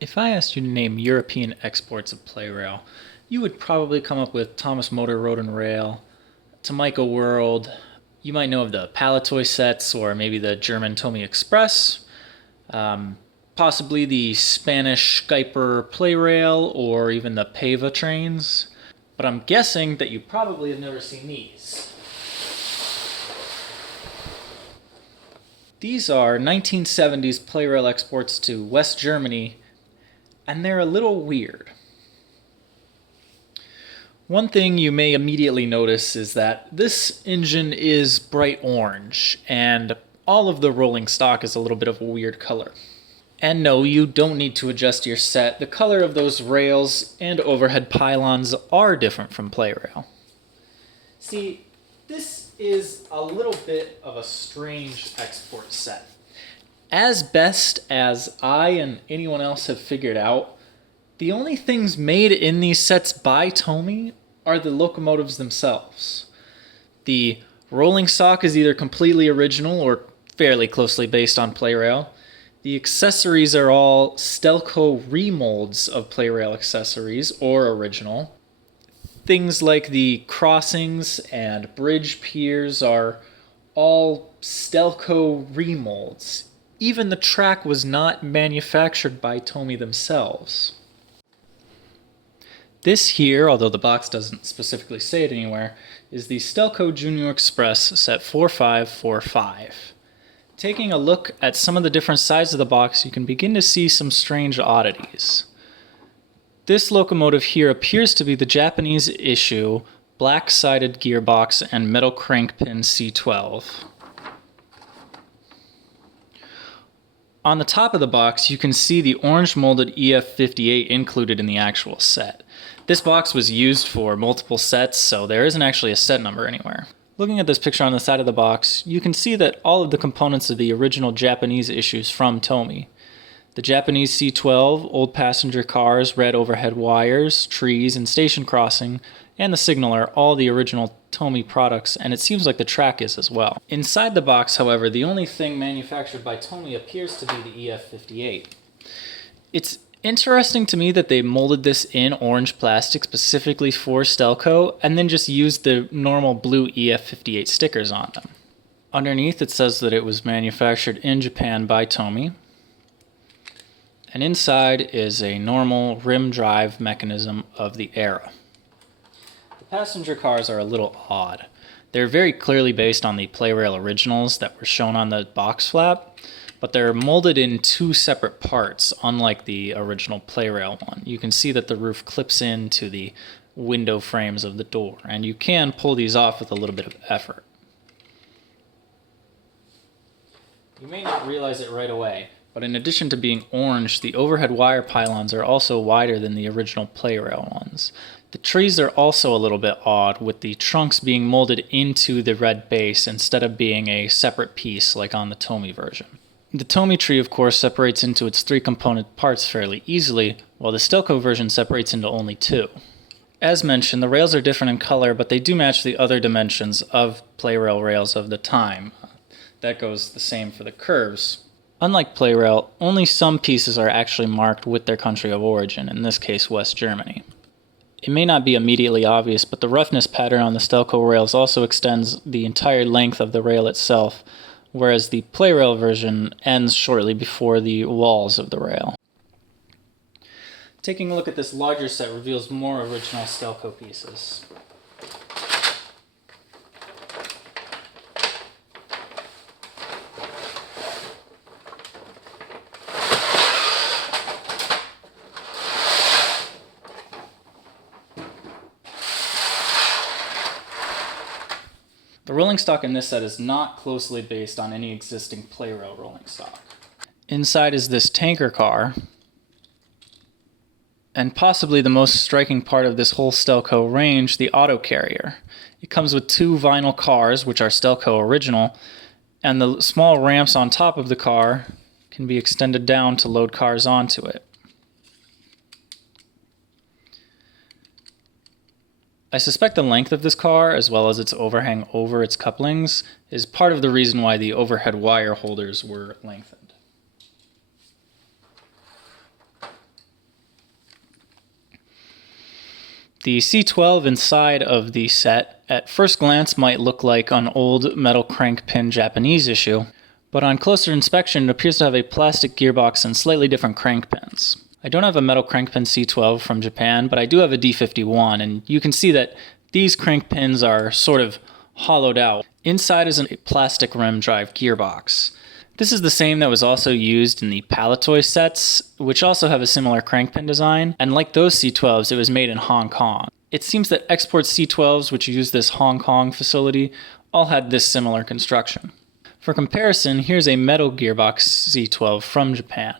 If I asked you to name European exports of Play-Rail, you would probably come up with Thomas Motor Road and Rail, Tamica World. You might know of the Palitoy sets or maybe the German Tomy Express, possibly the Spanish Skyper Play-Rail or even the Pava trains. But I'm guessing that you probably have never seen these. These are 1970s Play-Rail exports to West Germany, and they're a little weird. One thing you may immediately notice is that this engine is bright orange, and all of the rolling stock is a little bit of a weird color. And no, you don't need to adjust your set. The color of those rails and overhead pylons are different from Play-Rail. See, this is a little bit of a strange export set. As best as I and anyone else have figured out, the only things made in these sets by Tomy are the locomotives themselves. The rolling stock is either completely original or fairly closely based on Play-Rail. The accessories are all Stelco remolds of Play-Rail accessories or original. Things like the crossings and bridge piers are all Stelco remolds. Even the track was not manufactured by Tomy themselves. This here, although the box doesn't specifically say it anywhere, is the Stelco Junior Express set 4545. Taking a look at some of the different sides of the box, you can begin to see some strange oddities. This locomotive here appears to be the Japanese issue black-sided gearbox and metal crank pin C12. On the top of the box, you can see the orange molded EF58 included in the actual set. This box was used for multiple sets, so there isn't actually a set number anywhere. Looking at this picture on the side of the box, you can see that all of the components of the original Japanese issues from Tomy. The Japanese C12, old passenger cars, red overhead wires, trees, and station crossing, and the signal are all the original Tomy products, and it seems like the track is as well. Inside the box, however, the only thing manufactured by Tomy appears to be the EF58. It's interesting to me that they molded this in orange plastic specifically for Stelco, and then just used the normal blue EF58 stickers on them. Underneath it says that it was manufactured in Japan by Tomy. And inside is a normal rim drive mechanism of the era. The passenger cars are a little odd. They're very clearly based on the Play-Rail originals that were shown on the box flap, but they're molded in two separate parts, unlike the original Play-Rail one. You can see that the roof clips into the window frames of the door, and you can pull these off with a little bit of effort. You may not realize it right away, but in addition to being orange, the overhead wire pylons are also wider than the original Play-Rail ones. The trees are also a little bit odd, with the trunks being molded into the red base instead of being a separate piece like on the Tomy version. The Tomy tree, of course, separates into its three component parts fairly easily, while the Stelco version separates into only two. As mentioned, the rails are different in color, but they do match the other dimensions of Play-Rail rails of the time. That goes the same for the curves. Unlike Play-Rail, only some pieces are actually marked with their country of origin, in this case West Germany. It may not be immediately obvious, but the roughness pattern on the Stelco rails also extends the entire length of the rail itself, whereas the Play-Rail version ends shortly before the walls of the rail. Taking a look at this larger set reveals more original Stelco pieces. The rolling stock in this set is not closely based on any existing Play-Rail rolling stock. Inside is this tanker car, and possibly the most striking part of this whole Stelco range, the auto carrier. It comes with two vinyl cars, which are Stelco original, and the small ramps on top of the car can be extended down to load cars onto it. I suspect the length of this car, as well as its overhang over its couplings, is part of the reason why the overhead wire holders were lengthened. The C12 inside of the set at first glance might look like an old metal crank pin Japanese issue, but on closer inspection it appears to have a plastic gearbox and slightly different crank pins. I don't have a metal crank pin C12 from Japan, but I do have a D51, and you can see that these crank pins are sort of hollowed out. Inside is a plastic rim drive gearbox. This is the same that was also used in the Palitoy sets, which also have a similar crank pin design, and like those C12s, it was made in Hong Kong. It seems that export C12s, which use this Hong Kong facility, all had this similar construction. For comparison, here's a metal gearbox C12 from Japan.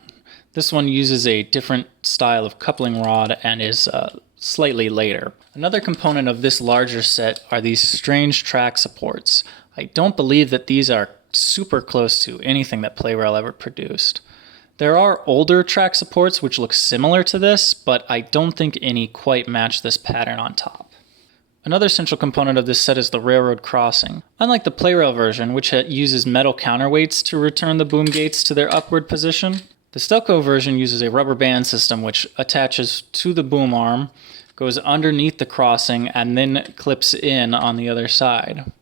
This one uses a different style of coupling rod and is slightly later. Another component of this larger set are these strange track supports. I don't believe that these are super close to anything that Play-Rail ever produced. There are older track supports which look similar to this, but I don't think any quite match this pattern on top. Another central component of this set is the railroad crossing. Unlike the Play-Rail version, which uses metal counterweights to return the boom gates to their upward position, the Stelco version uses a rubber band system which attaches to the boom arm, goes underneath the crossing, and then clips in on the other side.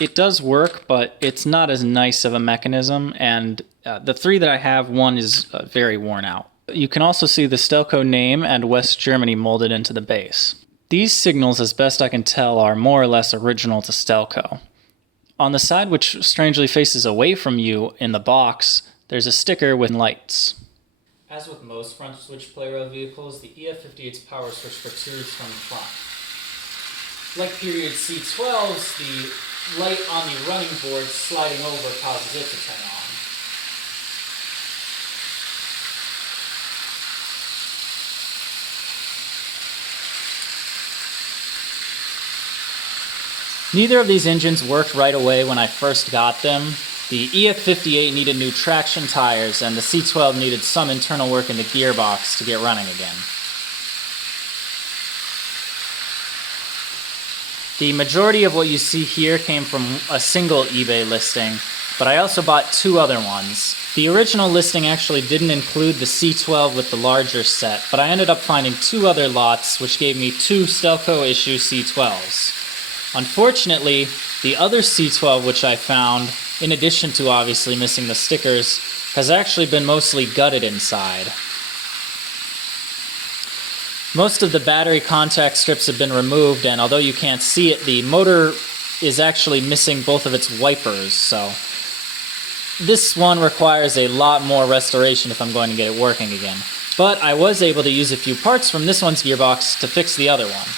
It does work, but it's not as nice of a mechanism, and the three that I have, one is very worn out. You can also see the Stelco name and West Germany molded into the base. These signals, as best I can tell, are more or less original to Stelco. On the side which strangely faces away from you in the box, there's a sticker with lights. As with most front switch Play-Rail vehicles, the EF58's power switch protrudes from the front. Like period C12s, the light on the running board sliding over causes it to turn on. Neither of these engines worked right away when I first got them. The EF58 needed new traction tires, and the C12 needed some internal work in the gearbox to get running again. The majority of what you see here came from a single eBay listing, but I also bought two other ones. The original listing actually didn't include the C12 with the larger set, but I ended up finding two other lots, which gave me two Stelco issue C12s. Unfortunately, the other C12 which I found, in addition to obviously missing the stickers, has actually been mostly gutted inside. Most of the battery contact strips have been removed, and although you can't see it, the motor is actually missing both of its wipers, so this one requires a lot more restoration if I'm going to get it working again. But I was able to use a few parts from this one's gearbox to fix the other one.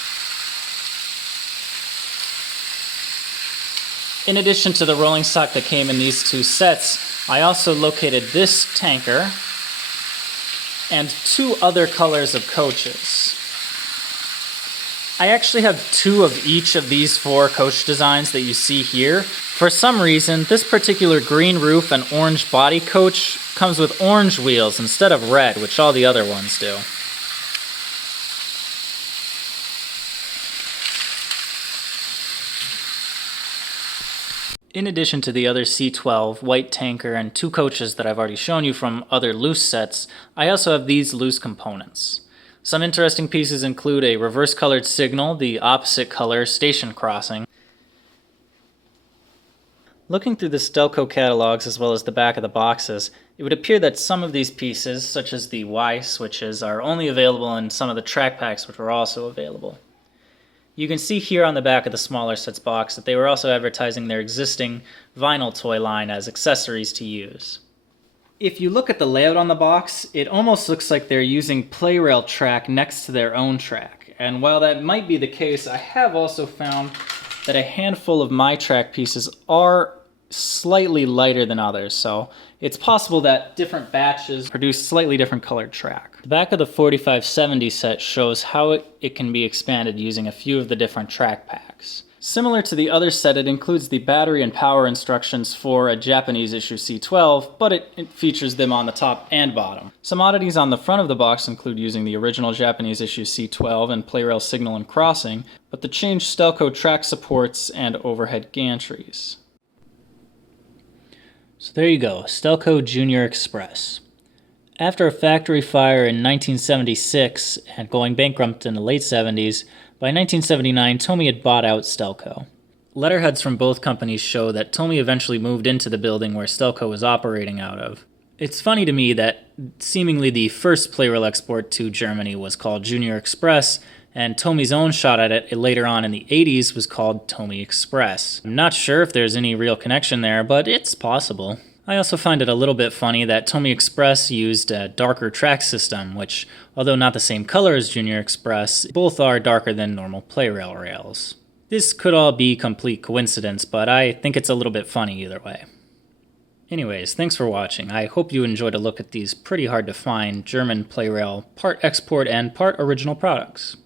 In addition to the rolling stock that came in these two sets, I also located this tanker and two other colors of coaches. I actually have two of each of these four coach designs that you see here. For some reason, this particular green roof and orange body coach comes with orange wheels instead of red, which all the other ones do. In addition to the other C12, white tanker, and two coaches that I've already shown you from other loose sets, I also have these loose components. Some interesting pieces include a reverse colored signal, the opposite color station crossing. Looking through the Stelco catalogs as well as the back of the boxes, it would appear that some of these pieces, such as the Y switches, are only available in some of the track packs which were also available. You can see here on the back of the smaller sets box that they were also advertising their existing vinyl toy line as accessories to use. If you look at the layout on the box, it almost looks like they're using Play-Rail track next to their own track. And while that might be the case, I have also found that a handful of my track pieces are slightly lighter than others, so it's possible that different batches produce slightly different colored track. The back of the 4570 set shows how it can be expanded using a few of the different track packs. Similar to the other set, it includes the battery and power instructions for a Japanese issue C12, but it features them on the top and bottom. Some oddities on the front of the box include using the original Japanese issue C12 and Play-Rail signal and crossing, but the changed Stelco track supports and overhead gantries. So there you go, Stelco Junior Express. After a factory fire in 1976 and going bankrupt in the late 70s, by 1979 Tomy had bought out Stelco. Letterheads from both companies show that Tomy eventually moved into the building where Stelco was operating out of. It's funny to me that seemingly the first Play-Rail export to Germany was called Junior Express, and Tomy's own shot at it later on in the 80s was called Tomy Express. I'm not sure if there's any real connection there, but it's possible. I also find it a little bit funny that Tomy Express used a darker track system, which, although not the same color as Junior Express, both are darker than normal Play-Rail rails. This could all be complete coincidence, but I think it's a little bit funny either way. Anyways, thanks for watching. I hope you enjoyed a look at these pretty hard to find German Play-Rail part export and part original products.